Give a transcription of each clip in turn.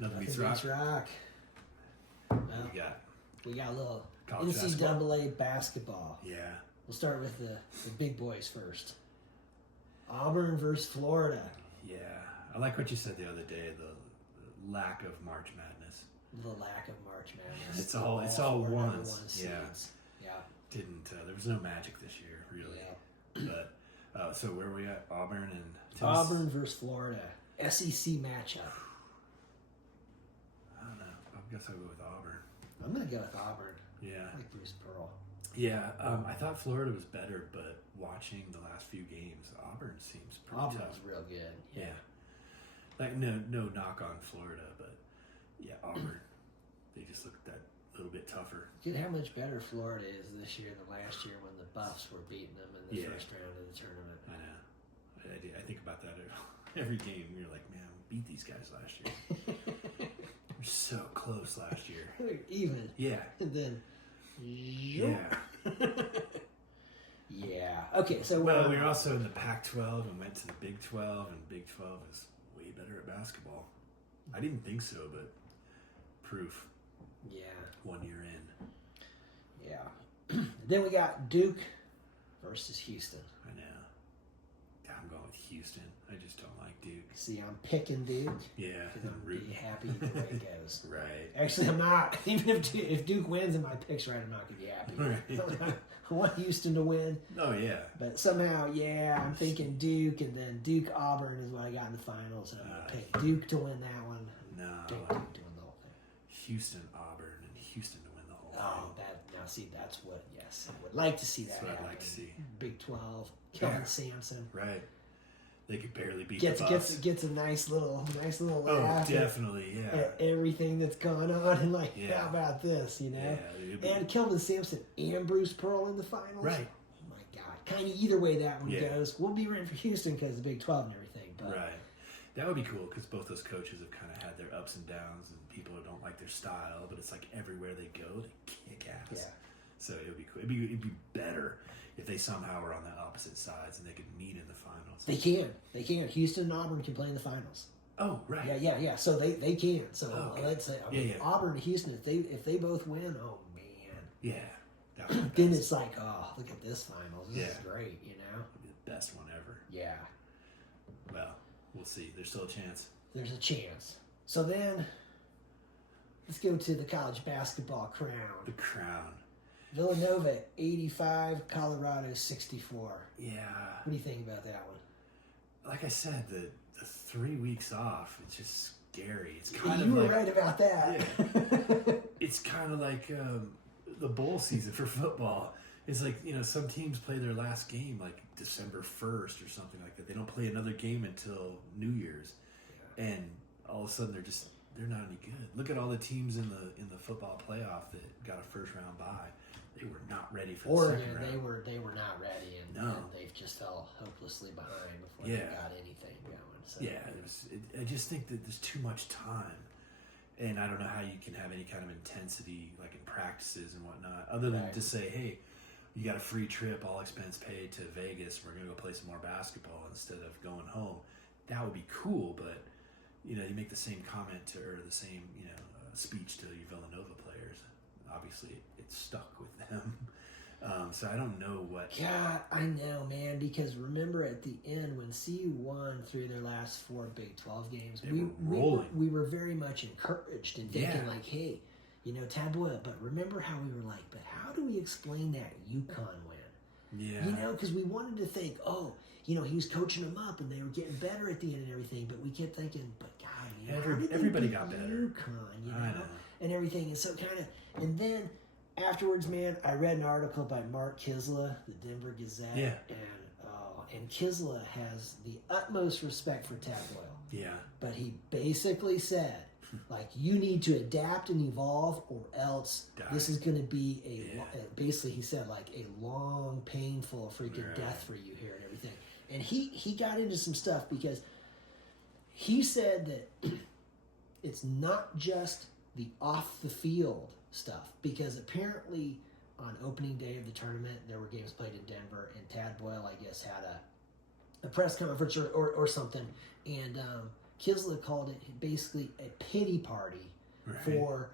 Nothing beats rock. Well, we got a little college NCAA basketball. Yeah. We'll start with the big boys first. Auburn versus Florida. Yeah. I like what you said the other day, the lack of March Madness. The lack of March Madness. It's all ones. Yeah. Yeah. There was no magic this year, really. Yeah. But, so where are we at? Auburn and Tennessee? Auburn versus Florida. SEC matchup. I don't know. I guess I'll go with Auburn. I'm going to go with Auburn. Yeah. I like Bruce Pearl. Yeah. I thought Florida was better, but watching the last few games, Auburn seems pretty tough. Auburn's real good. Yeah. Like, no knock on Florida, but yeah, Auburn. They just look that little bit tougher. Look at how much better Florida is this year than last year when the Buffs were beating them in the first round of the tournament. I know. I think about that every game. You're like, man, we beat these guys last year. We're so close last year. Even. Yeah. And then. Yeah. Yeah. Okay, so. Well, we were also in the Pac-12 and went to the Big 12, and Big 12 is way better at basketball. I didn't think so, but proof. Yeah. 1 year in. Yeah. Then we got Duke versus Houston. I know. I'm going with Houston. I just don't like Duke. See, I'm picking Duke. Yeah. Because I'm really happy the way it goes. Right. Actually, I'm not. Even if Duke wins and my pick's right, I'm not going to be happy. Right. I want Houston to win. Oh, yeah. But somehow, I'm thinking Duke, and then Duke-Auburn is what I got in the finals. And I'm going to pick Duke to win that one. No. Duke to win the whole thing. Houston-Auburn and Houston to win the whole thing. That's what, yes. I would like to see that That's what happen. I'd like to see. Big 12. Kevin Sampson. Right. They could barely beat gets the Buffs. Gets a nice little Oh, laugh definitely, at everything that's gone on, and how about this, Yeah, and Kelvin Sampson and Bruce Pearl in the finals. Right. Oh my God, kind of either way that one Yeah. goes. We'll be rooting for Houston because of the Big 12 and everything. But right. That would be cool because both those coaches have kind of had their ups and downs, and people don't like their style, but it's like everywhere they go, they kick ass. Yeah. So it would be cool. It'd be better if they somehow were on the opposite sides and they could meet in the finals. They can. Houston and Auburn can play in the finals. Oh, right. Yeah. So they can. So okay. let's say Auburn and Houston, if they both win, oh man. Yeah. Then it's like, oh, look at this finals. This is great, It'll be the best one ever. Yeah. Well, we'll see. There's still a chance. There's a chance. So then, let's go to the college basketball crown. The crown. Villanova 85, Colorado 64. Yeah. What do you think about that one? Like I said, the 3 weeks off, it's just scary. It's kind you of were like, right about that. Yeah. It's kind of like the bowl season for football. It's like, some teams play their last game like December 1st or something like that. They don't play another game until New Year's. Yeah. And all of a sudden they're not any good. Look at all the teams in the football playoff that got a first round bye. They were not ready for the second round. They were not ready, and they've just fell hopelessly behind before they got anything going. So. Yeah, I just think that there's too much time, and I don't know how you can have any kind of intensity like in practices and whatnot, other than to say, hey, you got a free trip, all expense paid to Vegas. We're gonna go play some more basketball instead of going home. That would be cool, but you make the same comment or the same speech to your Villanova players. Obviously, it stuck with them. So I don't know what. God, I know, man. Because remember at the end when CU won through their last 4 Big 12 games, we were very much encouraged and thinking like, hey, Tad Boyle. But remember how we were like, but how do we explain that UConn win? Yeah. Because we wanted to think, he was coaching them up and they were getting better at the end and everything. But we kept thinking, but God, everybody got better. UConn, I know. And everything. And so and then afterwards, man, I read an article by Mark Kisla, the Denver Gazette. Yeah. And Kisla has the utmost respect for Tad Boyle. Yeah. But he basically said, you need to adapt and evolve or else this is going to be basically he said, a long, painful freaking death for you here and everything. And he got into some stuff because he said that it's not just the off-the-field stuff, because apparently on opening day of the tournament, there were games played in Denver, and Tad Boyle, I guess, had a press conference or something, and Kisla called it basically a pity party for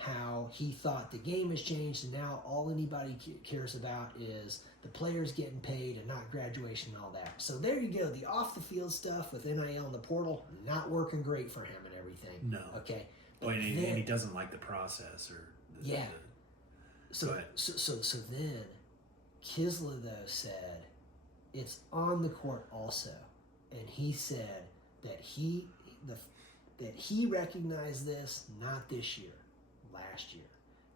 how he thought the game has changed, and now all anybody cares about is the players getting paid and not graduation and all that. So there you go. The off-the-field stuff with NIL and the portal, not working great for him and everything. No. Okay. And he doesn't like the process or... So then, Kisla, though, said it's on the court also. And he said that he recognized this not this year, last year.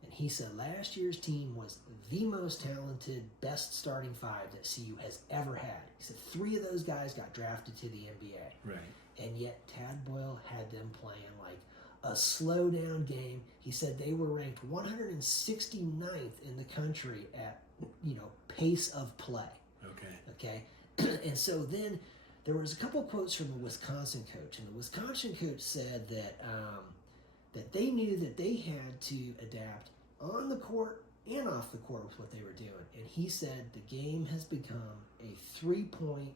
And he said last year's team was the most talented, best starting five that CU has ever had. He said 3 of those guys got drafted to the NBA. Right. And yet Tad Boyle had them playing like a slow down game. He said they were ranked 169th in the country at, pace of play. Okay. And so then there was a couple of quotes from a Wisconsin coach, and the Wisconsin coach said that that they knew that they had to adapt on the court and off the court with what they were doing. And he said the game has become a 3-point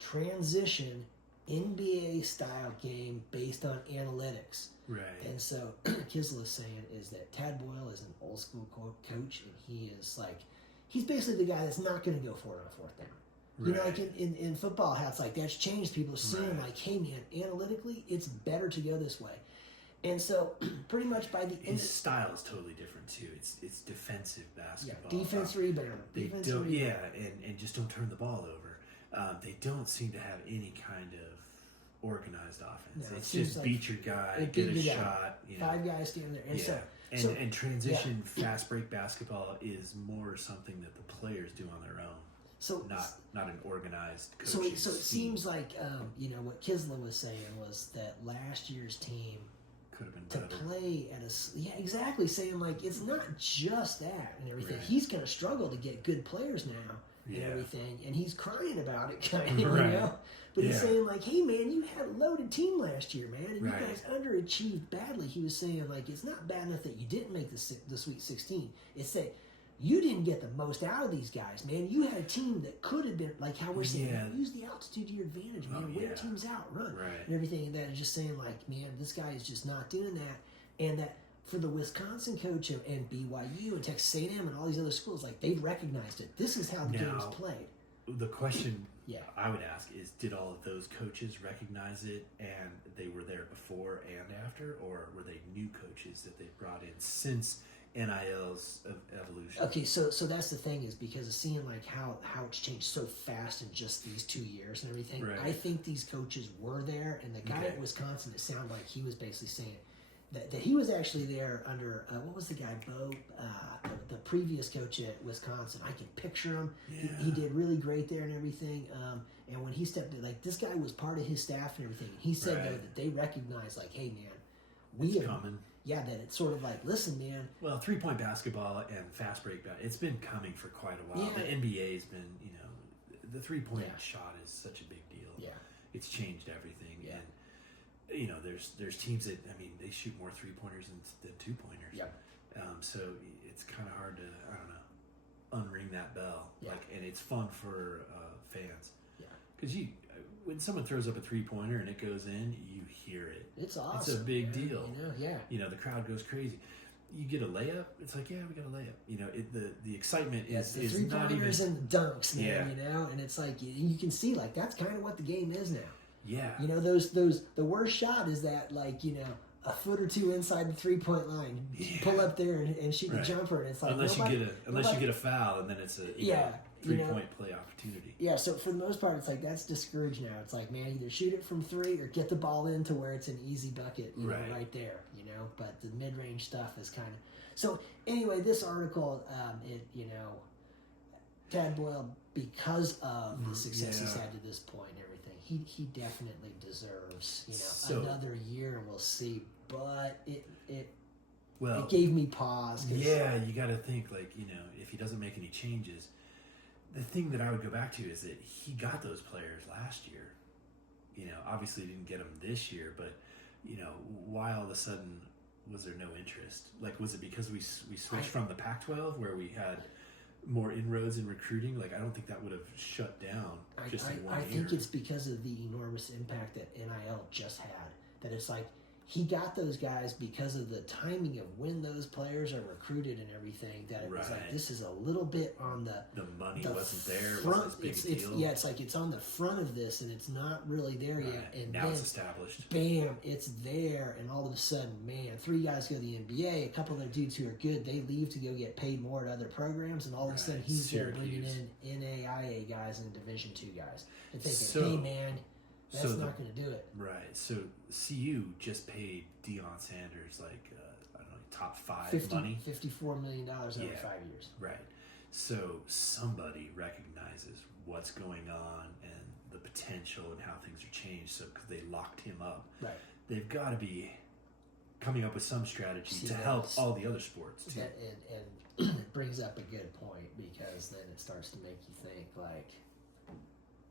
transition NBA-style game based on analytics. Right. And so Kisla's saying is that Tad Boyle is an old-school coach, and he is like, he's basically the guy that's not going to go for it on 4th down. Right. You know, like in football hats, like that's changed. People assume like, hey man, analytically, it's better to go this way. And so, pretty much by the end, his style is totally different too. It's defensive basketball. Yeah, defense rebound. And just don't turn the ball over. They don't seem to have any kind of organized offense. No, it's just like beat your guy, get a shot. 5 guys standing there, and transition fast break basketball is more something that the players do on their own. So not an organized coaching So it seems like what Kisla was saying was that last year's team could have been better. Play at exactly, saying like it's not just that and everything. Right. He's going to struggle to get good players now and everything, and he's crying about it, kind of, But he's saying like, hey man, you had a loaded team last year, man, and you guys underachieved badly. He was saying like it's not bad enough that you didn't make the Sweet 16. It's that you didn't get the most out of these guys, man. You had a team that could have been, like how we're saying, use the altitude to your advantage, man. Wear teams out, run, and everything. And that is just saying, like, man, this guy is just not doing that. And that for the Wisconsin coach and BYU and Texas A&M and all these other schools, like, they've recognized it. This is how the game is played. The question I would ask is, did all of those coaches recognize it and they were there before and after, or were they new coaches that they brought in since NIL's evolution? Okay, so that's the thing, is because of seeing like how it's changed so fast in just these 2 years and everything. Right. I think these coaches were there, and the guy at Wisconsin, it sounded like he was basically saying that he was actually there under what was the guy, Bo, the previous coach at Wisconsin. I can picture him. Yeah. He did really great there and everything. And when he stepped in, like this guy was part of his staff and everything. He said though that they recognized like, hey man, it's coming. Yeah, that it's sort of like, listen, man. Well, 3-point basketball and fast break, it's been coming for quite a while. The NBA's been, the 3-point shot is such a big deal. Yeah. It's changed everything. Yeah. And, there's teams that, they shoot more 3-pointers than 2-pointers. Yeah. So it's kind of hard to, I don't know, unring that bell. Yeah. And it's fun for fans. Yeah. Because when someone throws up a 3-pointer and it goes in, you hear it. It's awesome. It's a big deal. The crowd goes crazy. You get a layup, it's like, yeah, we got a layup. The excitement is the is not even. 3-pointers and the dunks, man. And it's like you can see like that's kind of what the game is now. Yeah. Those the worst shot is that like a foot or two inside the 3-point line, pull up there and shoot the jumper, and it's like unless you get a foul, and then it's a 3-point play opportunity. Yeah, so for the most part, it's like that's discouraged now. It's like, man, either shoot it from 3 or get the ball into where it's an easy bucket, right there. But the mid-range stuff is kind of so. Anyway, this article, Tad Boyle, because of the success he's had to this point and everything, he definitely deserves another year. We'll see, but it gave me pause. Yeah, you got to think like if he doesn't make any changes. The thing that I would go back to is that he got those players last year. Obviously he didn't get them this year, but why all of a sudden was there no interest? Like, was it because we switched from the Pac-12 where we had more inroads in recruiting, like I don't think that would have shut down just in 1 year. I think it's because of the enormous impact that NIL just had. That it's like he got those guys because of the timing of when those players are recruited and everything. That it was like this is a little bit on the money wasn't there. Front, it wasn't a big deal. Yeah, it's like it's on the front of this and it's not really there yet. And now it's established. Bam, it's there, and all of a sudden, man, 3 guys go to the NBA. A couple of their dudes who are good, they leave to go get paid more at other programs, and all of a sudden he's there bringing in NAIA guys and Division II guys and thinking, hey man. That's not going to do it. Right. So CU just paid Deion Sanders I don't know, top 5 money. $54 million over 5 years. Right. So somebody recognizes what's going on and the potential and how things are changed. So because they locked him up, right? They've got to be coming up with some strategy to help all the other sports too. And it brings up a good point because then it starts to make you think like.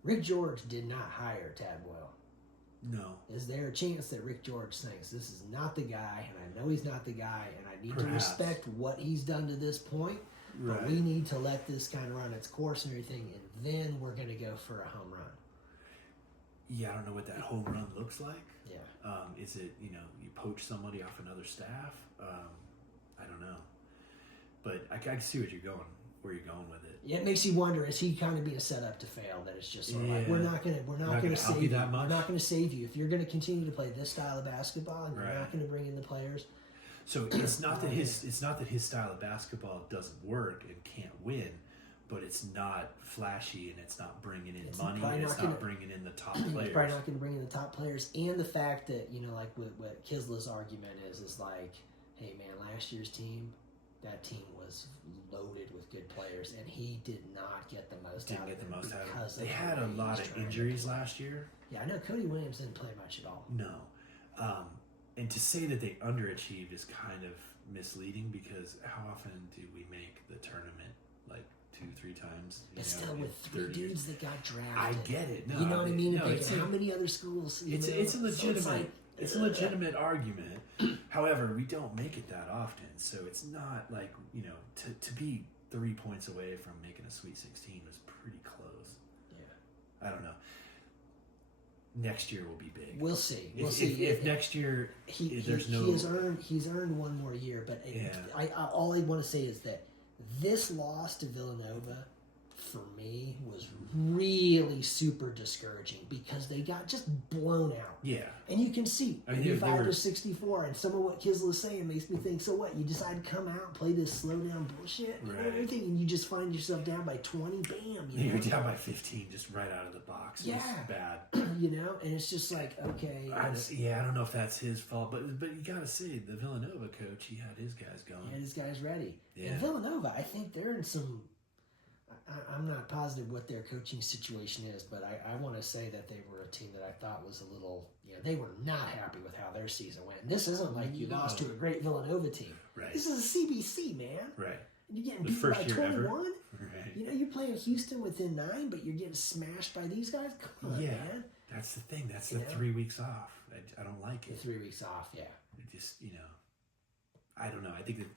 Rick George did not hire Tad Boyle. No. Is there a chance that Rick George thinks this is not the guy, and I know he's not the guy, and I need to respect what he's done to this point, but we need to let this kind of run its course and everything, and then we're going to go for a home run. Yeah, I don't know what that home run looks like. Yeah. Is it, you poach somebody off another staff? I don't know. But I can see where you're going with it. Yeah, it makes you wonder: is he kind of being set up to fail? That it's just sort of like we're not going to save you. That much. We're not going to save you if you're going to continue to play this style of basketball, and you're not going to bring in the players. So it's not that his style of basketball doesn't work and can't win, but it's not flashy and it's not bringing in money. And it's not bringing in the top players. It's probably not going to bring in the top players, and the fact that like what Kisla's argument is like, hey man, last year's team. That team was loaded with good players, and he did not get the most out of it because they had a lot of injuries last year. Yeah, I know Cody Williams didn't play much at all. No. And to say that they underachieved is kind of misleading because how often do we make the tournament? Like 2-3 times? It's still with 3 dudes that got drafted. I get it. No, you know what I mean? How many other schools? It's a legitimate. It's a legitimate argument. However, we don't make it that often, so it's not like to be 3 points away from making a Sweet 16 was pretty close. Yeah, I don't know. Next year will be big. We'll see. If next year he's earned one more year, but all I want to say is that this loss to Villanova. For me, was really super discouraging because they got just blown out. Yeah. And you can see 85 to 64, and some of what Kisla's saying makes me think, so what? You decide to come out and play this slow down bullshit and everything, and you just find yourself down by 20, bam. You're down by 15 just right out of the box. Yeah. It's bad. And it's just like, okay. I don't know if that's his fault, but you got to say, the Villanova coach, he had his guys going. He had his guys ready. Yeah. And Villanova, I think they're in some... I'm not positive what their coaching situation is, but I want to say that they were a team that I thought was a little, they were not happy with how their season went. And this isn't like you lost to a great Villanova team. Right. This is a CBC, man. Right. And you're getting beat by 21. Right. You're playing Houston within 9, but you're getting smashed by these guys. Come on, man. That's the thing. That's the 3 weeks off. I don't like it. The 3 weeks off, yeah. It just, I don't know. I think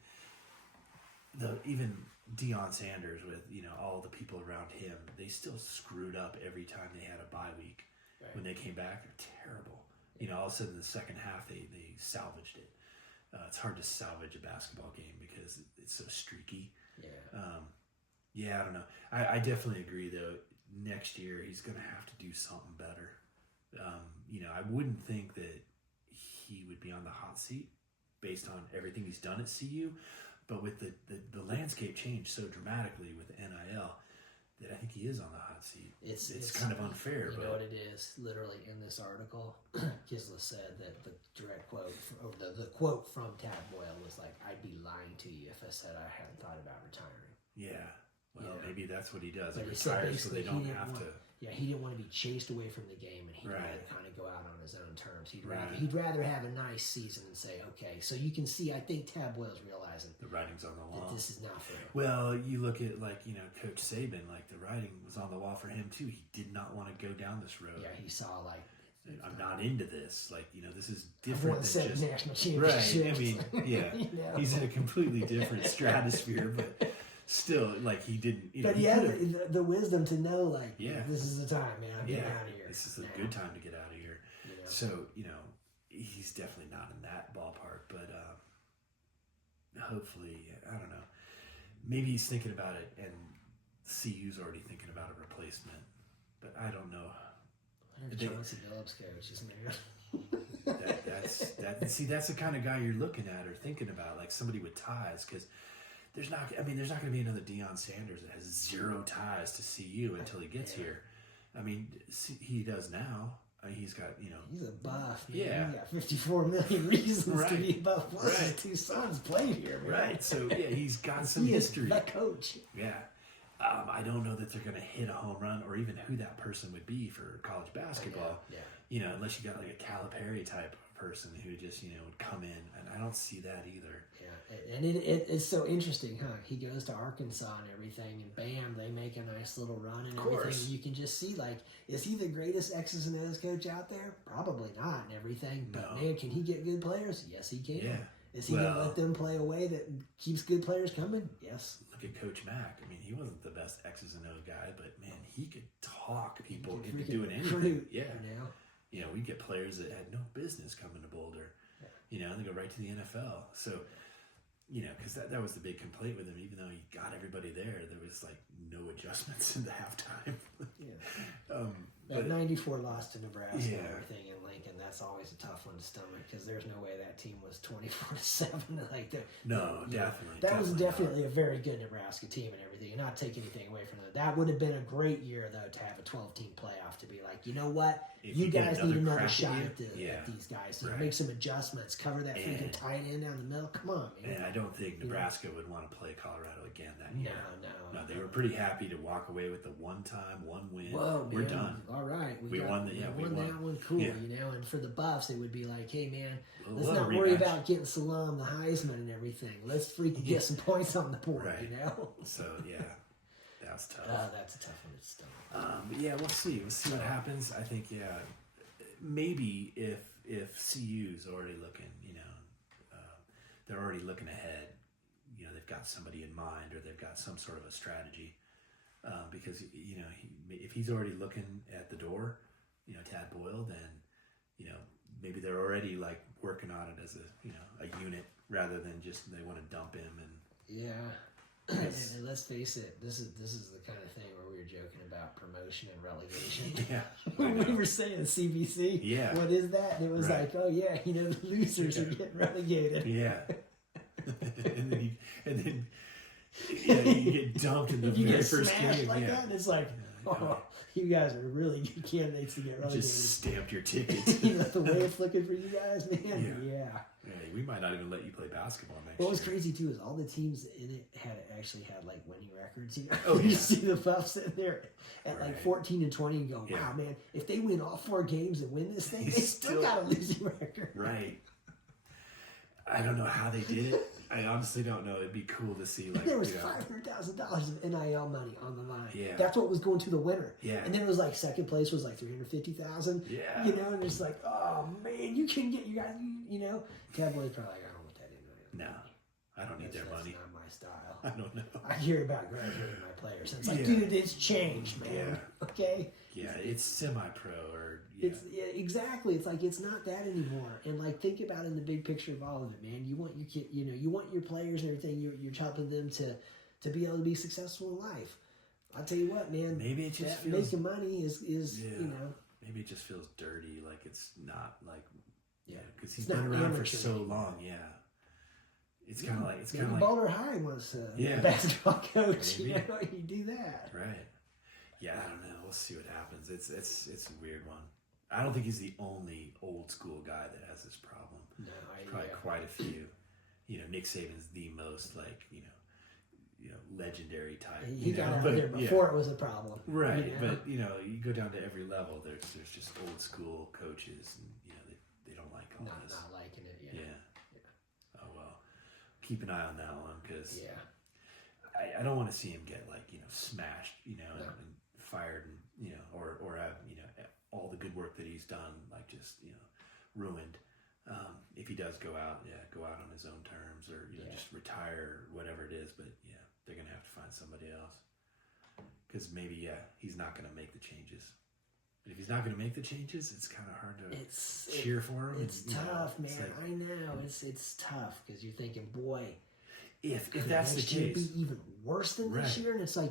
that even Deion Sanders with all the people around him, they still screwed up every time they had a bye week. Right. When they came back, they're terrible. All of a sudden in the second half they salvaged it. It's hard to salvage a basketball game because it's so streaky. Yeah. I don't know. I definitely agree though. Next year he's going to have to do something better. I wouldn't think that he would be on the hot seat based on everything he's done at CU. But with the landscape changed so dramatically with NIL that I think he is on the hot seat. It's kind of unfair. You know what it is? Literally in this article, Kisla said that the direct quote, or the quote from Tad Boyle was like, "I'd be lying to you if I said I hadn't thought about retiring." Yeah. Well, maybe that's what he does. But he retires so they don't have to. Yeah, he didn't want to be chased away from the game, and he'd rather kind of go out on his own terms. He'd rather have a nice season and say, okay. So you can see, I think Tad Boyle's realizing the writing's on the wall. That this is not for him. Well, you look at Coach Saban, the writing was on the wall for him too. He did not want to go down this road. Yeah, he saw I'm not into this. This is different than just national championship. Right. I mean, yeah, he's in a completely different stratosphere, but. still, like, he didn't. You know, but he had the wisdom to know, like, this is the time, man. I'm getting out of here. This is a good time to get out of here. So, he's definitely not in that ballpark, but hopefully, I don't know. Maybe he's thinking about it, and CU's already thinking about a replacement, but I don't know. Chauncey Billups coach, isn't there? That's the kind of guy you're looking at or thinking about, like somebody with ties, because there's not going to be another Deion Sanders that has 0 ties to CU until he gets here. I mean, he does now. He's got, he's a buff. Man. Yeah. He got 54 million reasons to be a buff. Plus his 2 sons played here, man. Right. So, he's got some he history. Is the coach. Yeah. I don't know that they're going to hit a home run or even who that person would be for college basketball. Yeah. Unless you got like a Calipari type person who just, would come in. And I don't see that either. Yeah. And it's so interesting, huh? He goes to Arkansas and everything, and bam, they make a nice little run and everything. And you can just see, like, is he the greatest X's and O's coach out there? Probably not and everything. But, man, can he get good players? Yes, he can. Yeah. Is he going to let them play a way that keeps good players coming? Yes. Look at Coach Mack. I mean, he wasn't the best X's and O's guy, but, man, he could talk people into doing anything. We get players that had no business coming to Boulder. And they go right to the NFL. So, because that was the big complaint with him. Even though he got everybody there was, like, no adjustments in the halftime. That 94 loss to Nebraska and everything in Lincoln, that's always a tough one to stomach because there's no way that team was 24-7 like that. Definitely. That was definitely a very good Nebraska team and everything, and not take anything away from that. That would have been a great year, though, to have a 12-team playoff to be like, you know what? You guys need another shot at these guys. Make some adjustments, cover that freaking tight end down the middle. Come on, man. And I don't think Nebraska would want to play Colorado again that year. No, they were pretty happy to walk away with the one win. Whoa, we're done. All right, we won that one. Cool, And for the Buffs, it would be like, hey, man, let's not rematch. worry about getting Salam the Heisman and everything. Let's freaking get some points on the board, So that's tough. That's a tough one to stomach. But we'll see. We'll see what happens. I think maybe if CU's already looking, they're already looking ahead. They've got somebody in mind or they've got some sort of a strategy. Because if he's already looking at the door, Tad Boyle, then maybe they're already like working on it as a unit rather than just they want to dump him and and let's face it, this is the kind of thing where we were joking about promotion and relegation. When we were saying CBC, what is that? And it was like, oh yeah, the losers are getting relegated. and then you get dumped in the very first game. Like that, and it's like, you guys are really good candidates to get relegated. Just stamped your ticket. The way it's looking for you guys, man. Yeah. We might not even let you play basketball next year. What was crazy too is all the teams in it had like winning records. Oh, you see the Buffs sitting there at like 14 and 20 and go, wow, man, if they win all 4 games and win this thing, they still got a losing record. Right. I don't know how they did it. I honestly don't know. It'd be cool to see. Like there was $500,000 of NIL money on the line. Yeah, that's what was going to the winner. Yeah, and then it was like second place was like $350,000. Yeah, and it's like, oh man, you can get you guys. Cowboys probably like, I don't want that NIL. No, I don't need their money. That's not my style. I don't know. I hear about graduating my players. It's like, dude, it's changed, man. Yeah. Okay. Yeah, it's semi-pro or. It's exactly. It's like it's not that anymore. And like think about it in the big picture of all of it, man. You want your kid, you want your players and everything. You're helping them to be able to be successful in life. I'll tell you what, man. Maybe it just feels, making money is Maybe it just feels dirty. Like it's not like because he's it's been around for so anymore. long. Yeah. It's kind of like Boulder High was a basketball coach. Maybe. You do that, right? Yeah, I don't know. We'll see what happens. It's a weird one. I don't think he's the only old school guy that has this problem. No, probably quite a few. Nick Saban's the most legendary type. He got out there before it was a problem, right? But you go down to every level. There's just old school coaches, and they don't like all this. Not liking it. Yeah. Oh well. Keep an eye on that one because I don't want to see him get smashed, and fired, and or have all the good work that he's done just ruined. If he does go out on his own terms or just retire, whatever it is. But they're going to have to find somebody else. Because maybe, he's not going to make the changes. And if he's not going to make the changes, it's kind of hard to cheer for him. It's tough, man. I know. It's tough because you're thinking, boy, if that's the case, be even worse than this year. And it's like,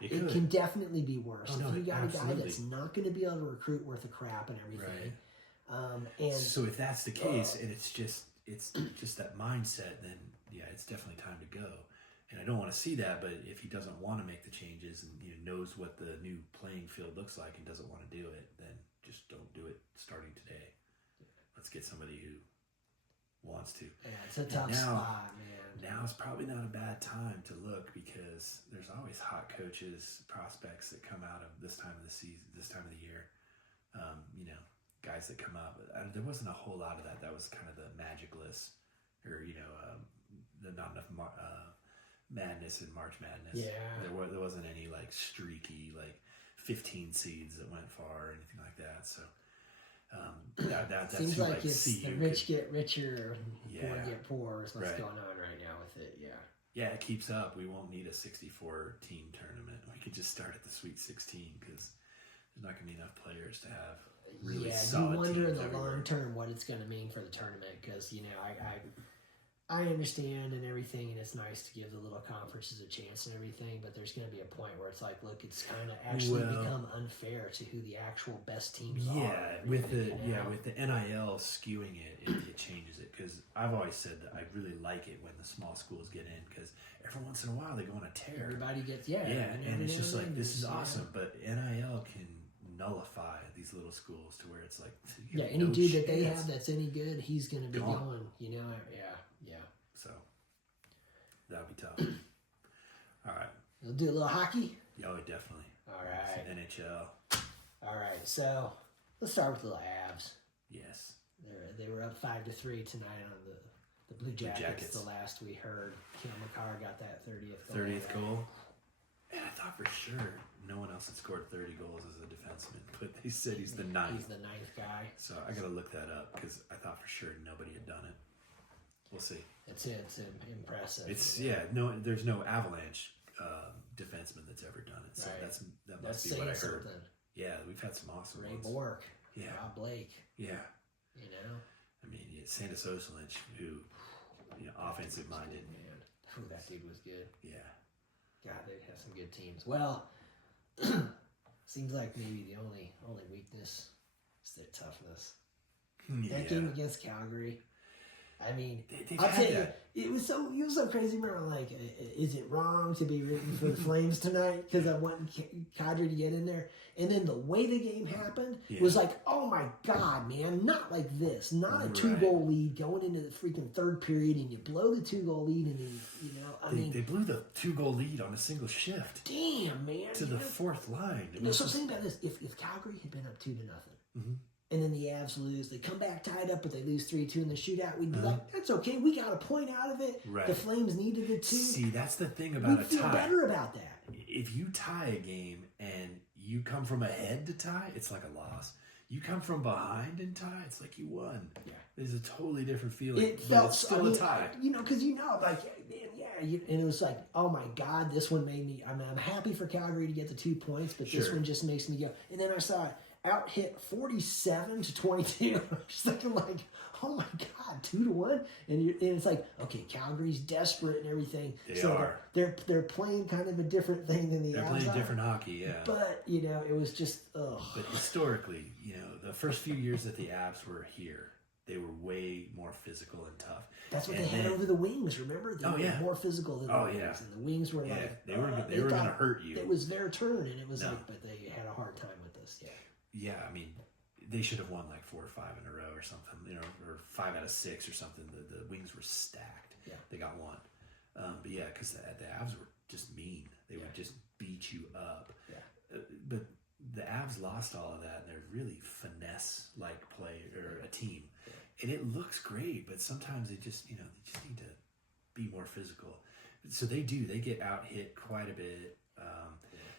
it can definitely be worse. Oh, no, if you got absolutely. a guy that's not going to be able to recruit worth of crap and everything. Right. And so if that's the case, and it's just that mindset, then it's definitely time to go. And I don't want to see that, but if he doesn't want to make the changes and knows what the new playing field looks like and doesn't want to do it, then just don't do it starting today. Let's get somebody who wants to. Yeah, it's a tough spot, man. Now is probably not a bad time to look because there's always hot coaches, prospects that come out of this time of the season, this time of the year. Guys that come up. There wasn't a whole lot of that. That was kind of the magic list, or the not enough madness in March Madness. Yeah, there wasn't any like streaky 15 seeds that went far or anything like that. So that seems like it's the rich get richer, yeah, poor get poor. Is what's going on right now with it. Yeah, it keeps up. We won't need a 64 team tournament. We could just start at the Sweet 16 because there's not going to be enough players to have really solid. You wonder in the everywhere. long term what it's going to mean for the tournament because I understand and everything, and it's nice to give the little conferences a chance and everything, but there's going to be a point where it's like, look, it's kind of actually become unfair to who the actual best teams are. With the NIL skewing it changes it, because I've always said that I really like it when the small schools get in, because every once in a while they go on a tear. Everybody gets, and it's just like, this is awesome, but NIL can nullify these little schools to where it's like, any dude that they have that's any good, he's going to be going, So that'll be tough. All right. We'll do a little hockey? Oh, definitely. All right. It's NHL. All right. So let's start with the little Avs. Yes. They were up 5-3 tonight on the Blue Jackets. The last we heard, Kyle McCarr got that 30th goal. And I thought for sure no one else had scored 30 goals as a defenseman, but they said he's the ninth. He's the ninth guy. So I got to look that up because I thought for sure nobody had done it. We'll see. It's impressive. There's no Avalanche defenseman that's ever done it. So that must be what I heard. Something. Yeah, we've had some awesome Ray ones. Bork. Yeah. Rob Blake. Yeah. I mean, Sandis Ocelinch, who, offensive minded. Man, that dude was good. Yeah. God, they have some good teams. Well, seems like maybe the only weakness is their toughness. That game against Calgary. I mean, I'll tell you, it was so crazy. Remember, like, is it wrong to be rooting for the Flames tonight because I want Kadri to get in there? And then the way the game happened was like, oh my God, man, not like this. Not a 2-goal lead going into the freaking third period and you blow the 2-goal lead and then, they blew the 2-goal lead on a single shift. Damn, man. To the fourth line. So think about this. If Calgary had been up 2-0, mm-hmm. and then the Avs lose, they come back tied up, but they lose 3-2 in the shootout, we'd be like, that's okay. We got a point out of it. Right. The Flames needed it too. See, that's the thing about We'd feel better about that. If you tie a game and you come from ahead to tie, it's like a loss. You come from behind and tie, it's like you won. Yeah. There's a totally different feeling. It felt it's still a tie. Because like, man, and it was like, oh my God, this one made me, I'm happy for Calgary to get the 2 points, but this one just makes me go. And then I saw it out hit 47-22. I'm just thinking like, oh my God, 2-1, and it's like, okay, Calgary's desperate and everything. They are. They're playing kind of a different thing than the They're Avs playing different hockey, yeah. But it was just ugh. But historically, the first few years that the Avs were here, they were way more physical and tough. That's what they had over the Wings. Remember, they were more physical than the Wings, and the Wings were like they were going to hurt you. It was their turn, and it was like, but they had a hard time with this. Yeah, I mean, they should have won like 4 or 5 in a row or something, or 5 out of 6 or something. The Wings were stacked. Yeah, they got one. But because the Avs were just mean. They would just beat you up. Yeah. But the Avs lost all of that, and they're really finesse-like play or a team, and it looks great. But sometimes they just need to be more physical. So they do. They get out hit quite a bit.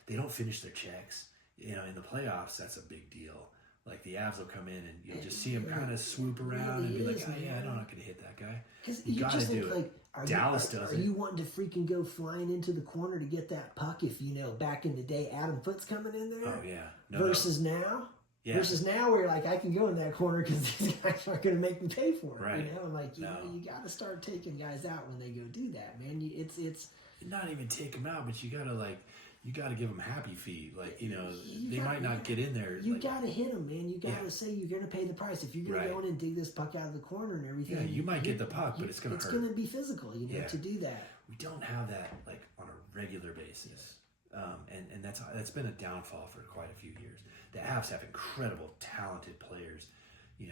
They don't finish their checks. In the playoffs, that's a big deal. Like the Avs will come in and you'll just see them kind of swoop around and be like, oh yeah, I'm not going to hit that guy. Because you got to do it. Like, Dallas doesn't. Are you wanting to freaking go flying into the corner to get that puck if, back in the day, Adam Foote's coming in there? Oh, yeah. Versus now? Yeah. Versus now where you're like, I can go in that corner because these guys aren't going to make me pay for it. Right. I'm like, you got to start taking guys out when they go do that, man. It's not even take them out, but you got to give them happy feet. Like, they might not get in there. You got to hit them, man. You got to say you're going to pay the price. If you're going to go in and dig this puck out of the corner and everything. Yeah, you might get the puck, but it's going to hurt. It's going to be physical, to do that. We don't have that, like, on a regular basis. And that's been a downfall for quite a few years. The Avs have incredible, talented players,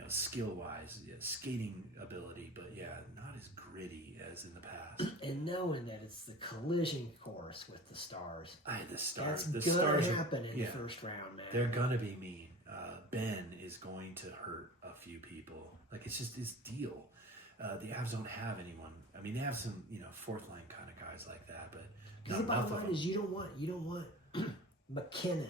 skill-wise, skating ability, but not as gritty as in the past. And knowing that it's the collision course with the Stars. The Stars. That's going to happen in the first round, man. They're going to be mean. Ben is going to hurt a few people. Like, it's just his deal. The Avs don't have anyone. I mean, they have some, fourth line kind of guys like that, but not the bottom enough of line them. is you don't want McKinnon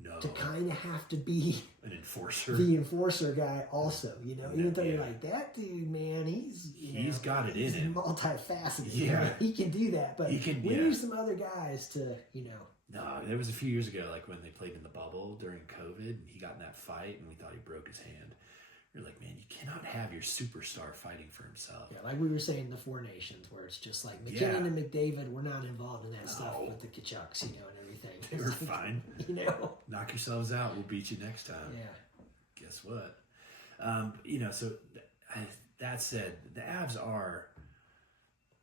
No. to kind of have to be An enforcer. the enforcer guy also, even though Yeah. you're like, that dude, man, he's got it in he's him. multifaceted. Yeah. He can do that, but He can, we need some other guys to, No, there was a few years ago, like when they played in the bubble during COVID, and he got in that fight, and we thought he broke his hand. You're like, man, you cannot have your superstar fighting for himself. Yeah, like we were saying, the Four Nations, where it's just like McKinnon and McDavid, we're not involved in that stuff with the Kachucks, and everything. They were fine. Knock yourselves out. We'll beat you next time. Yeah. Guess what? So that said, the Avs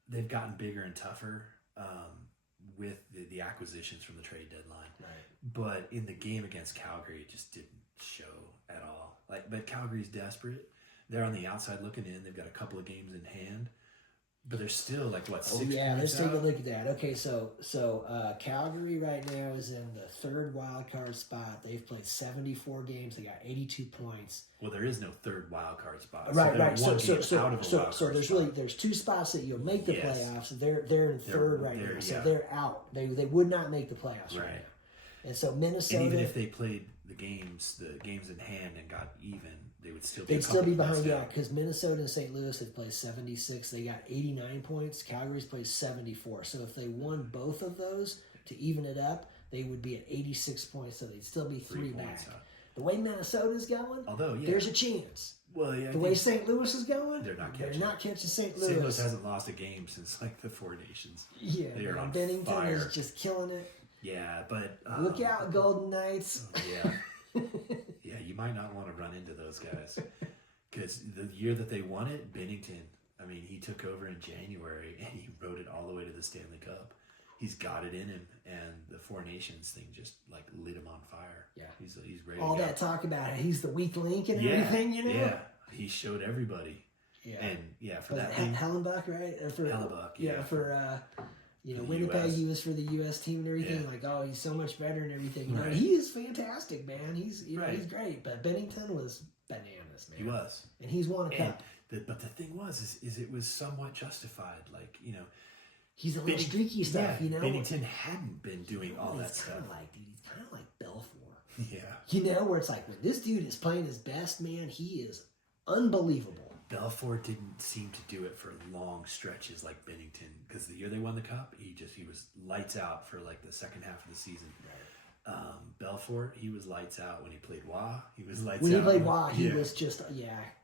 they've gotten bigger and tougher with the acquisitions from the trade deadline. Right. But in the game against Calgary, it just didn't show at all. But Calgary's desperate. They're on the outside looking in. They've got a couple of games in hand, but they're still 6 points out? Let's take a look at that. Okay, so Calgary right now is in the third wild card spot. They've played 74 games. They got 82 points. Well, there is no third wild card spot. Right. So There's two spots that you'll make the playoffs. They're in third right now, so yeah. They're out. They would not make the playoffs right now. And so Minnesota. And even if they played the games in hand and got even, they would still be. They'd still be behind, because Minnesota and St. Louis have played 76. They got 89 points. Calgary's played 74. So if they won both of those to even it up, they would be at 86 points. So they'd still be 3 back. The way Minnesota's going, there's a chance. Well, yeah. The way St. Louis is going, they're not catching St. Louis. St. Louis hasn't lost a game since the Four Nations. Yeah, they are on Bennington fire. is just killing it. Yeah, but look out, Golden Knights. Yeah, you might not want to run into those guys because the year that they won it, Bennington. I mean, he took over in January and he rode it all the way to the Stanley Cup. He's got it in him, and the Four Nations thing just lit him on fire. Yeah, he's ready. All to go. that talk about it, he's the weak link and everything, Yeah, he showed everybody. Yeah, and for that thing, Hellenbuck, right? Hellenbuck, for Winnipeg, US. he was for the U.S. team and everything. Yeah. He's so much better and everything. Right. He is fantastic, man. He's he's great. But Bennington was bananas, man. He was, and he's won a cup. But the thing was, is it was somewhat justified. He's a little streaky stuff, Bennington hadn't been doing all that stuff. He's kind of like Belfour. Yeah. Where it's like when this dude is playing his best, man, he is unbelievable. Belfour didn't seem to do it for long stretches like Bennington, because the year they won the cup, he was lights out for the second half of the season. Belfour, he was lights out when he played Wah. He was lights out when he played Wah. He was just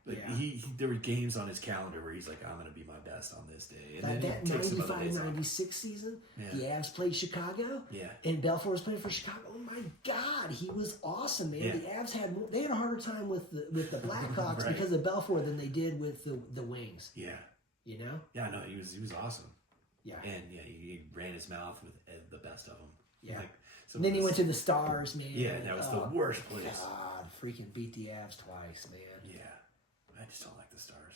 there were games on his calendar where he's like, I'm going to be my best on this day. And that 95-96 season, the Avs played Chicago. Yeah, and Belfour was playing for Chicago. Oh my God, he was awesome, man. Yeah. The Avs had a harder time with the Blackhawks right. because of Belfour than they did with the Wings. Yeah, Yeah, no, he was awesome. Yeah, and he ran his mouth with the best of them. Yeah. And then he went to the Stars, man. Yeah, that was the worst place. God, freaking beat the Avs twice, man. Yeah, I just don't like the Stars.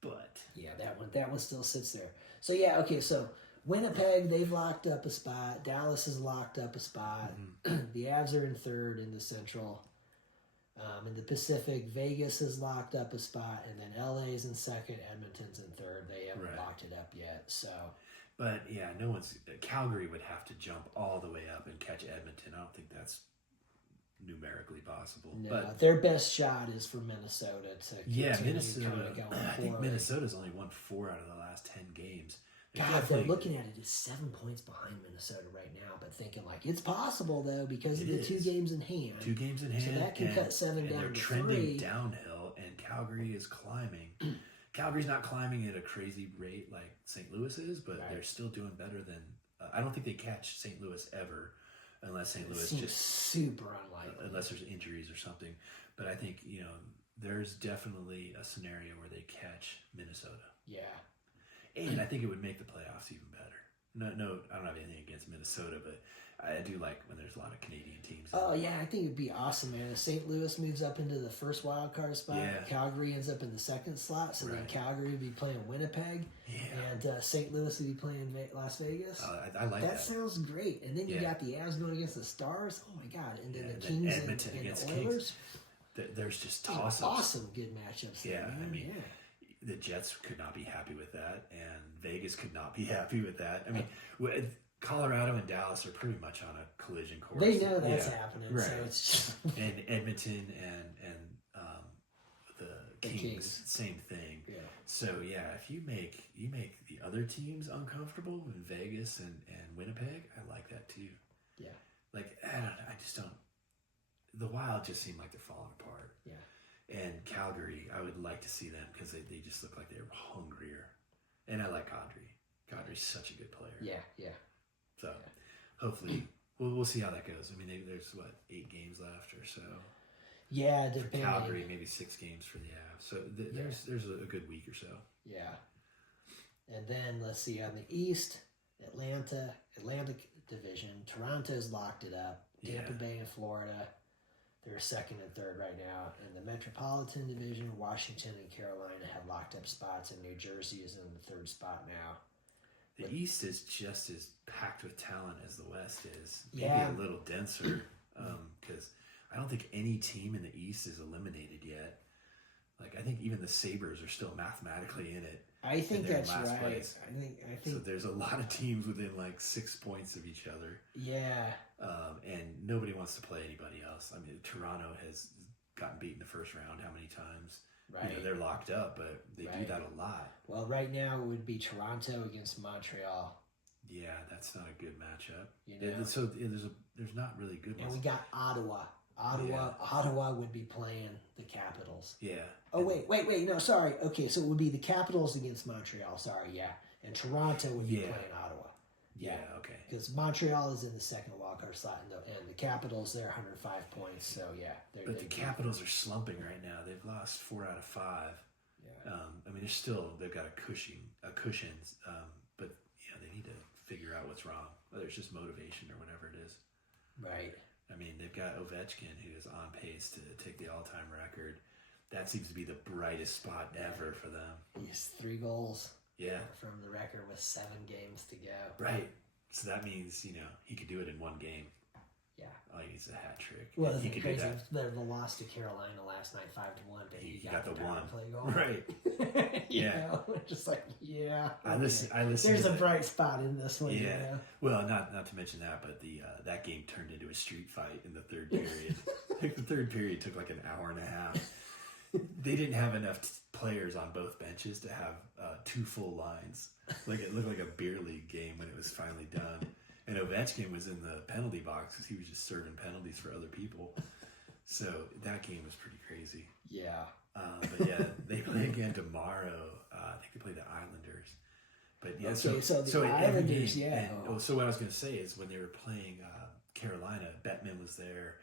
But yeah, that one still sits there. So so Winnipeg, they've locked up a spot. Dallas has locked up a spot. Mm-hmm. The Avs are in third in the Central. In the Pacific, Vegas has locked up a spot, and then LA's in second, Edmonton's in third. They haven't locked it up yet. So. But Calgary would have to jump all the way up and catch Edmonton. I don't think that's numerically possible. No, but their best shot is for Minnesota to Minnesota. kind of go I think forward. Minnesota's only won 4 out of the last 10 games. God, they're looking at it as 7 points behind Minnesota right now, but thinking like it's possible though because of the 2 games in hand. 2 games in hand, so that can cut 7 down they're to trending 3. downhill, and Calgary is climbing. Calgary's not climbing at a crazy rate like St. Louis is, but they're still doing better than. I don't think they catch St. Louis ever, unless St. Louis Seems just super unlikely. Unless there's injuries or something. But I think there's definitely a scenario where they catch Minnesota. Yeah. And I think it would make the playoffs even better. No, I don't have anything against Minnesota, but I do like when there's a lot of Canadian teams. Oh, yeah, I think it'd be awesome, man. If St. Louis moves up into the first wild card spot, Calgary ends up in the second slot, so then Calgary would be playing Winnipeg, and St. Louis would be playing Las Vegas. I like that. That sounds great. And then you got the Avs going against the Stars. Oh, my God. And then the Kings Edmonton and against the Oilers. Kings. There's just toss-ups. Awesome good matchups there, man. I mean, the Jets could not be happy with that, and Vegas could not be happy with that. I mean, Colorado and Dallas are pretty much on a collision course. They know that's happening, so it's just... and Edmonton and the Kings, same thing. Yeah. So if you make the other teams uncomfortable in Vegas and Winnipeg, I like that too. Yeah. Like I just don't. The Wild just seem like they're falling apart. Yeah. And Calgary, I would like to see them because they just look like they're hungrier. And I like Kadri. Kadri's such a good player. Yeah. So hopefully we'll see how that goes. I mean, there's 8 games left or so. Yeah, for Calgary, maybe 6 games for the Avs. So there's a good week or so. Yeah. And then let's see on the East, Atlantic Division. Toronto's locked it up. Tampa Bay and Florida. They're 2nd and 3rd right now. In the Metropolitan Division, Washington and Carolina have locked up spots, and New Jersey is in the 3rd spot now. The East is just as packed with talent as the West is. Maybe a little denser, because I don't think any team in the East is eliminated yet. Like, I think even the Sabres are still mathematically in it. I think that's right. Place. I think so. There's a lot of teams within 6 points of each other. Yeah. And nobody wants to play anybody else. I mean, Toronto has gotten beat in the first round how many times? Right. They're locked up, but they do that a lot. Well, right now it would be Toronto against Montreal. Yeah, that's not a good matchup. So there's not really good ones. And we got Ottawa. Ottawa would be playing the Capitals. Yeah. Oh, wait. No, sorry. Okay, so it would be the Capitals against Montreal. Sorry, yeah. And Toronto would be playing Ottawa. Yeah, okay. Because Montreal is in the 2nd wildcard slot, and the Capitals, they're 105 points. So, yeah. But the Capitals are slumping right now. They've lost 4 out of 5. Yeah. I mean, they've got a cushion, but they need to figure out what's wrong. Whether it's just motivation or whatever it is. Right. I mean, they've got Ovechkin, who is on pace to take the all-time record. That seems to be the brightest spot ever for them. He's 3 goals. Yeah. From the record with 7 games to go. Right. So that means, he could do it in 1 game. Yeah. All he needs is a hat trick. Well, he could crazy. do that. The loss to Carolina last night, 5-1, but he got the one. Play goal. Right. Just like, I listen. There's a bright spot in this one. Yeah. Well, not to mention that, but that game turned into a street fight in the 3rd period. The 3rd period took like an hour and a half. They didn't have enough players on both benches to have 2 full lines. Like it looked like a beer league game when it was finally done. And Ovechkin was in the penalty box because he was just serving penalties for other people. So that game was pretty crazy. Yeah. But they play again tomorrow. I think they play the Islanders. But yeah, okay, so the Islanders, so what I was going to say is when they were playing Carolina, Bettman was there.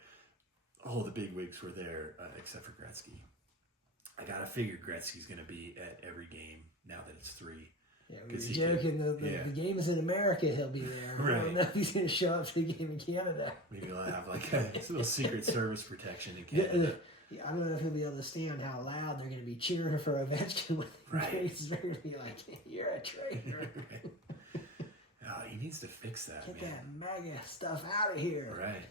All the big wigs were there except for Gretzky. I gotta figure Gretzky's going to be at every game now that it's 3. Yeah, we were joking. The game is in America. He'll be there. Right. I don't know if he's going to show up to the game in Canada. Maybe he'll have like a little Secret Service protection in Canada. I don't know if he'll be able to stand how loud they're going to be cheering for Ovechkin when they're going to be like, "You're a traitor." Oh, he needs to fix that. Get that MAGA stuff out of here. Right.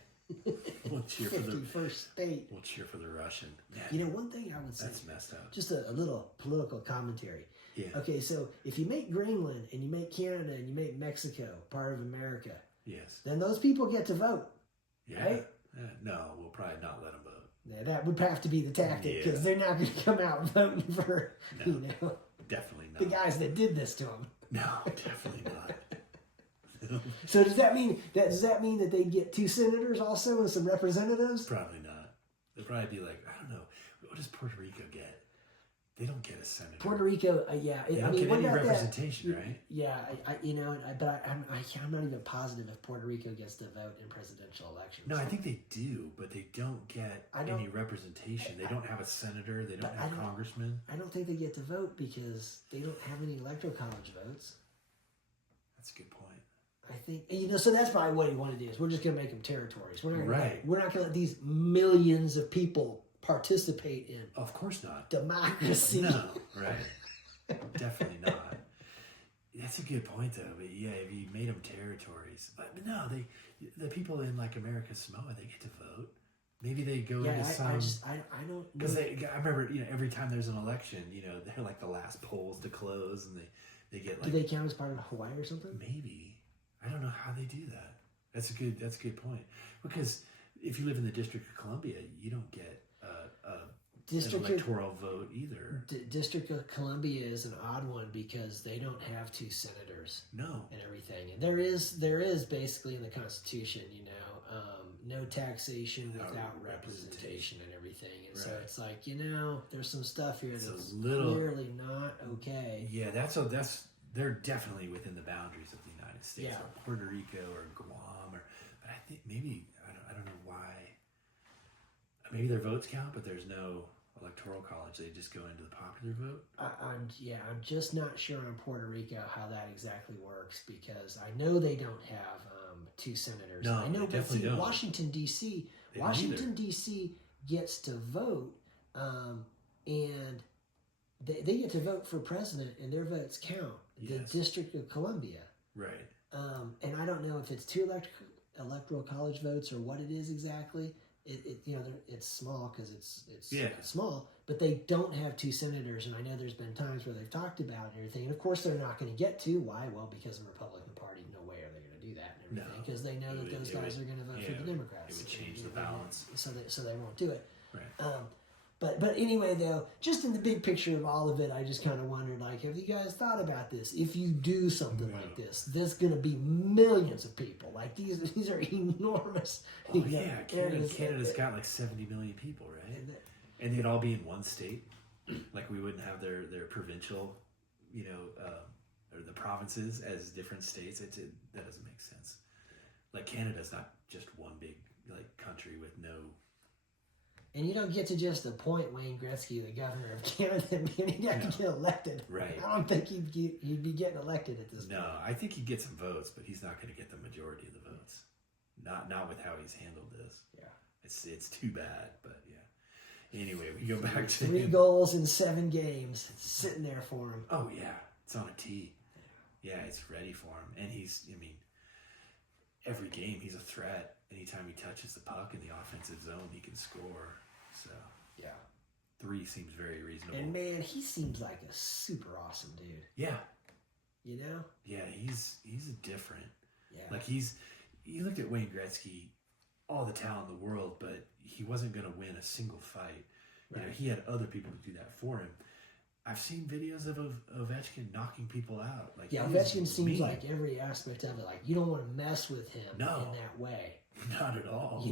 We'll cheer for the 51st state. We'll cheer for the Russian. Man, one thing I would say. That's messed up. Just a little political commentary. Yeah. Okay, so if you make Greenland and you make Canada and you make Mexico part of America, yes, then those people get to vote. Yeah. Right? No, we'll probably not let them vote. Yeah, that would have to be the tactic because they're not going to come out voting for, definitely not. the guys that did this to them. No, definitely not. So does that mean that they get 2 senators also and some representatives? Probably not. They'll probably be like, I don't know, what does Puerto Rico get? They don't get a senator. Puerto Rico, yeah. They don't get any representation, right? Yeah, I'm not even positive if Puerto Rico gets to vote in presidential elections. No, I think they do, but they don't get any representation. They don't have a senator. They don't have congressmen. I don't think they get to vote because they don't have any electoral college votes. That's a good point. I think, so that's probably what you want to do is we're just going to make them territories. We're not going to let these millions of people participate in. Of course not. Democracy. No, right. Definitely not. That's a good point, though. But yeah, if you made them territories, but no, the people in like America's Samoa, they get to vote. Maybe they go into some. I don't. Because I remember, every time there's an election, they're like the last polls to close, and they get like. Do they count as part of Hawaii or something? Maybe. I don't know how they do that. That's a good point. Because if you live in the District of Columbia, you don't get an electoral vote either. District of Columbia is an odd one because they don't have 2 senators. No. And everything. And there is basically in the Constitution, no taxation without representation and everything. And so it's like, there's some stuff here that's clearly not okay. Yeah, they're definitely within the boundaries of the United States, or Puerto Rico, or Guam, but I think maybe I don't know why. Maybe their votes count, but there's no electoral college. They just go into the popular vote. I'm just not sure on Puerto Rico how that exactly works because I know they don't have 2 senators. No, I know, they definitely don't. Washington D.C. gets to vote, and they get to vote for president, and their votes count. The District of Columbia. Right. And I don't know if it's 2 electoral college votes or what it is exactly. It's small because it's small, but they don't have 2 senators, and I know there's been times where they've talked about and everything. And of course, they're not going to get to. Why? Well, because the Republican Party, no way are they going to do that and everything because they know that those guys are going to vote for the Democrats. It would change the balance, so they won't do it. Right. But anyway, though, just in the big picture of all of it, I just kind of wondered, like, have you guys thought about this? If you do something like this, there's going to be millions of people. Like, these are enormous. Oh, yeah. Canada's got like 70 million people, right? And they'd all be in one state. Like, we wouldn't have their provincial, or the provinces as different states. That doesn't make sense. Like, Canada's not just one big, country with no... And you don't get to just appoint Wayne Gretzky the governor of Canada and he'd have to get elected. Right. I don't think he'd be getting elected at this point. No, I think he'd get some votes, but he's not going to get the majority of the votes. Not with how he's handled this. Yeah. It's too bad, but yeah. Anyway, we go back to 3 goals in 7 games. It's sitting there for him. Oh, yeah. It's on a tee. Yeah, it's ready for him. And every game he's a threat. Anytime he touches the puck in the offensive zone, he can score. So, yeah. 3 seems very reasonable. And man, he seems like a super awesome dude. Yeah. Yeah, he's different. Yeah. Like you looked at Wayne Gretzky, all the talent in the world, but he wasn't going to win a single fight. Right. He had other people to do that for him. I've seen videos of Ovechkin knocking people out. Like, Ovechkin seems like every aspect of it. Like, you don't want to mess with him in that way. Not at all.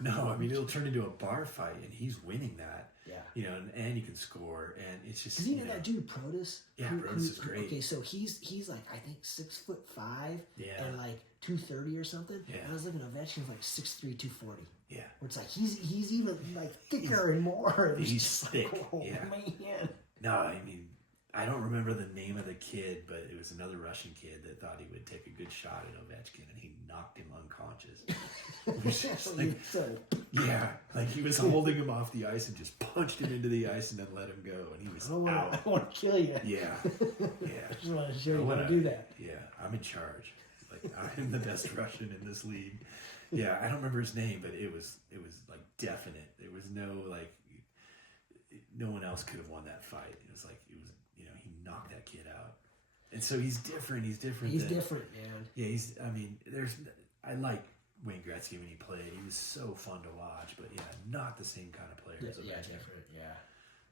No, it'll turn into a bar fight, and he's winning that. Yeah. And he can score, and it's just. Because that dude Protas. Yeah, Protas is great. Okay, so he's like I think 6'5". Yeah. And like 230 or something. Yeah. And I was looking at Ovechkin's like 6'3", 240. Yeah. Where it's like he's even like thicker and more. He's thick. Like, oh, yeah. Man. No, I don't remember the name of the kid, but it was another Russian kid that thought he would take a good shot at Ovechkin, and he knocked him unconscious. Like he was holding him off the ice and just punched him into the ice and then let him go, and he was out. I want to kill you. Yeah. I just want to show you how to do that. Yeah, I'm in charge. Like, I'm the best Russian in this league. Yeah, I don't remember his name, but it was like definite. There was no one else could have won that fight. It was he knocked that kid out. And so he's different. He's different, man. Yeah, I like Wayne Gretzky when he played. He was so fun to watch, but yeah, not the same kind of player as Ovechkin. Yeah, different. Yeah.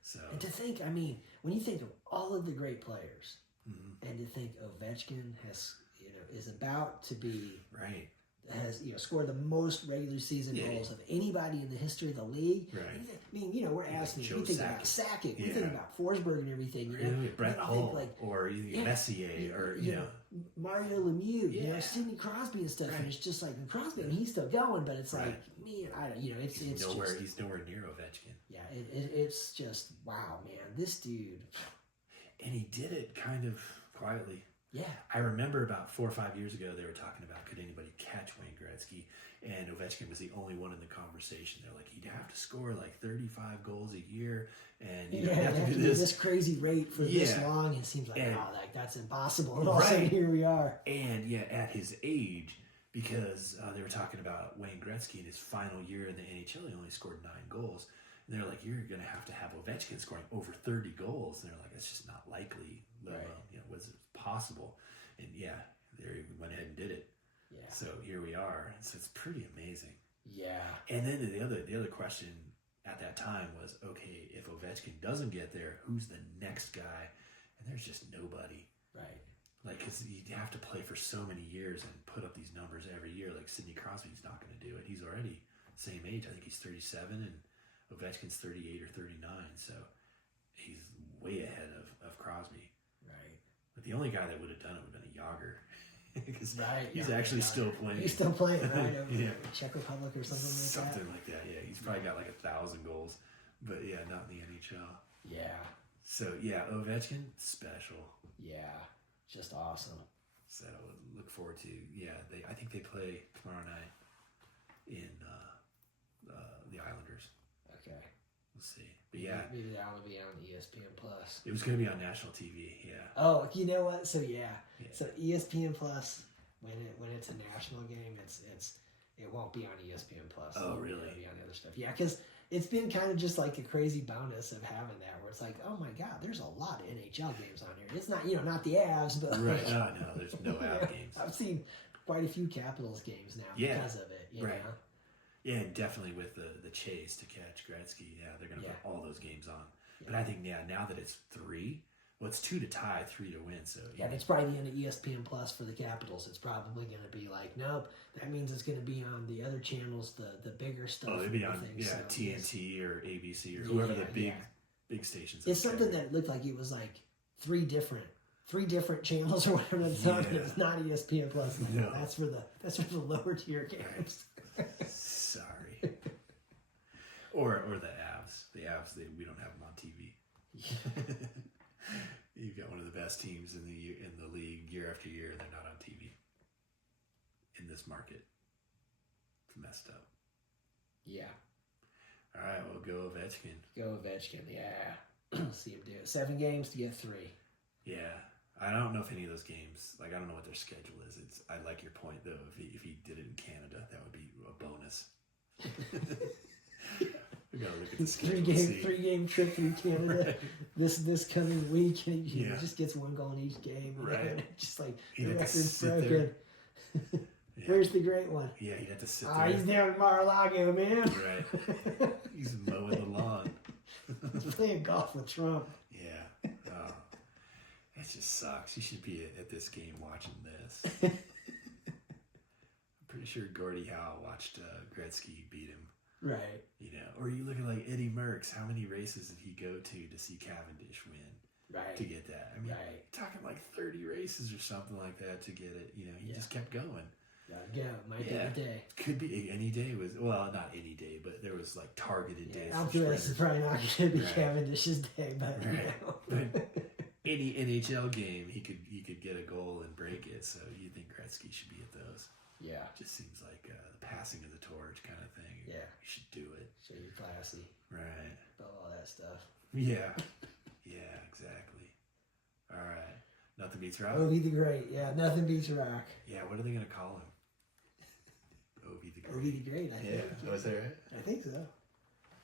So, and to think, I mean, when you think of all of the great players, and to think Ovechkin is about to be right. Has scored the most regular season goals of anybody in the history of the league. Right. I mean, we're asking. Like we think about Sakic. We think about Forsberg and everything. Brett Hull or Messier or Mario Lemieux. Sidney Crosby and stuff. And it's just like Crosby, and he's still going, but it's like man, it's nowhere. just, he's nowhere near Ovechkin. Yeah, it's just wow, man. This dude, and he did it kind of quietly. Yeah. I remember about 4 or 5 years ago, they were talking about could anybody catch Wayne Gretzky, and Ovechkin was the only one in the conversation. They're like, he'd have to score like 35 goals a year, and you have to do this crazy rate for this long. It seems like, that's impossible. And all of a sudden, here we are. And at his age, because they were talking about Wayne Gretzky in his final year in the NHL, he only scored 9 goals. And they're like, you're going to have Ovechkin scoring over 30 goals. And they're like, that's just not likely. Let alone, was it possible? And there he went ahead and did it. Yeah. So here we are. So it's pretty amazing. Yeah. And then the other question at that time was, okay, if Ovechkin doesn't get there, who's the next guy? And there's just nobody. Right. Like, because you have to play for so many years and put up these numbers every year. Like Sidney Crosby's not going to do it. He's already same age. I think he's 37 and Ovechkin's 38 or 39. So he's way ahead of Crosby. Right. But the only guy that would have done it would have been a Yager. Because he's Yager, actually still playing. He's still playing, right? Over Czech Republic or something like that. Something like that, yeah. He's probably got like 1,000 goals. But not in the NHL. Yeah. So, Ovechkin, special. Yeah. Just awesome. So, look forward to, I think they play tomorrow night in the Islanders. Okay. We'll see. But maybe that'll be on ESPN Plus. It was going to be on national TV, Oh, you know what? So so ESPN Plus when it's a national game, it won't be on ESPN Plus. Oh, really? It'll be on the other stuff. Yeah, because it's been kind of just like a crazy bonus of having that, where it's like, oh my God, there's a lot of NHL games on here. It's not not the Avs, but right. No, there's no Avs games. I've seen quite a few Capitals games now because of it. You know? Yeah, and definitely with the chase to catch Gretzky, they're going to put all those games on. Yeah. But I think, now that it's 3, it's 2 to tie, 3 to win. So it's probably on ESPN Plus for the Capitals. It's probably going to be like, nope, that means it's going to be on the other channels, the bigger stuff. Oh, it'd be on TNT or ABC or whoever the big stations. It's something that looked like it was like three different channels or whatever it's on. It's not ESPN Plus. No. That's for the lower tier games. Sorry. Or the Avs. The Avs, we don't have them on TV. You've got one of the best teams in the league year after year. They're not on TV in this market. It's messed up. Yeah. All right, well, go Ovechkin. Go Ovechkin, yeah. See him do it. 7 games to get 3. Yeah. I don't know if any of those games, I don't know what their schedule is. I like your point, though. If he did it in Canada, that would be a bonus. We gotta look at the schedule. 3-game trip through Canada this coming week, and he just gets 1 goal in each game. Right. Just like the record's broken. Where's the great one? Yeah, he'd have to sit there. He's down in Mar-a-Lago, man. Right. He's mowing the lawn. He's playing golf with Trump. Yeah. Oh. That just sucks. You should be at this game watching this. I'm pretty sure Gordie Howe watched Gretzky beat him. Right. Or you look at like Eddie Merckx. How many races did he go to see Cavendish win? Right. To get that. I mean, talking like 30 races or something like that to get it. He just kept going. Yeah, might be a day. Could be any day. Not any day, but there was like targeted days. I'm sure it's probably not going to be Cavendish's day, but But any NHL game, he could get a goal and break it. So you think Gretzky should be at those? Yeah, just seems like the passing of the torch kind of thing. Yeah, you should do it. So you're classy, right? About all that stuff. Yeah, exactly. All right, nothing beats rock. Ovi the Great. Yeah, nothing beats rock. Yeah, what are they gonna call him? Ovi the Great. Ovi the Great. I think. Was that right? I think so.